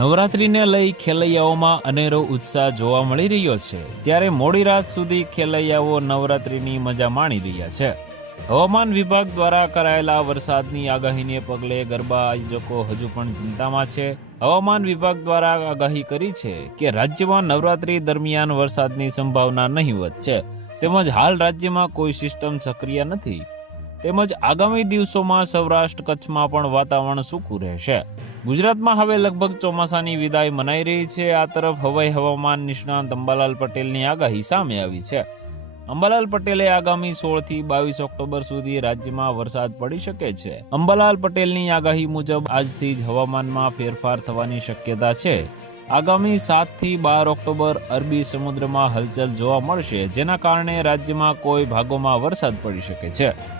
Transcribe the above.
નવરાત્રીને લઈ ખેલૈયાઓમાં અનેરો ઉત્સાહ જોવા મળી રહ્યો છે. ત્યારે મોડી રાત સુધી ખેલૈયાઓ નવરાત્રીની મજા માણી રહ્યા છે. હવામાન વિભાગ દ્વારા કરાયેલા વરસાદની આગાહીને પગલે ગરબા આયોજકો હજુ પણ ચિંતામાં છે. હવામાન વિભાગ દ્વારા આગાહી કરી છે કે રાજ્યમાં નવરાત્રી દરમિયાન વરસાદની સંભાવના નહીવત છે. તેમજ હાલ રાજ્યમાં કોઈ સિસ્ટમ સક્રિય નથી. તેમજ આગામી દિવસોમાં સૌરાષ્ટ્ર કચ્છમાં પણ વાતાવરણ સૂકું રહેશે. ગુજરાતમાં હવે લગભગ ચોમાસાની વિદાય મનાઈ રહી છે. આ તરફ હવાઈ હવામાન નિષ્ણાંત અંબાલાલ પટેલની આગાહી સામે આવી છે. અંબાલાલ પટેલે આગામી સોળથી બાવીસ ઓક્ટોબર સુધી રાજ્યમાં વરસાદ પડી શકે છે. અંબાલાલ પટેલની આગાહી મુજબ આજથી જ હવામાનમાં ફેરફાર થવાની શક્યતા છે. આગામી સાતથી બાર ઓક્ટોબર અરબી સમુદ્રમાં હલચલ જોવા મળશે, જેના કારણે રાજ્યમાં કોઈ ભાગોમાં વરસાદ પડી શકે છે.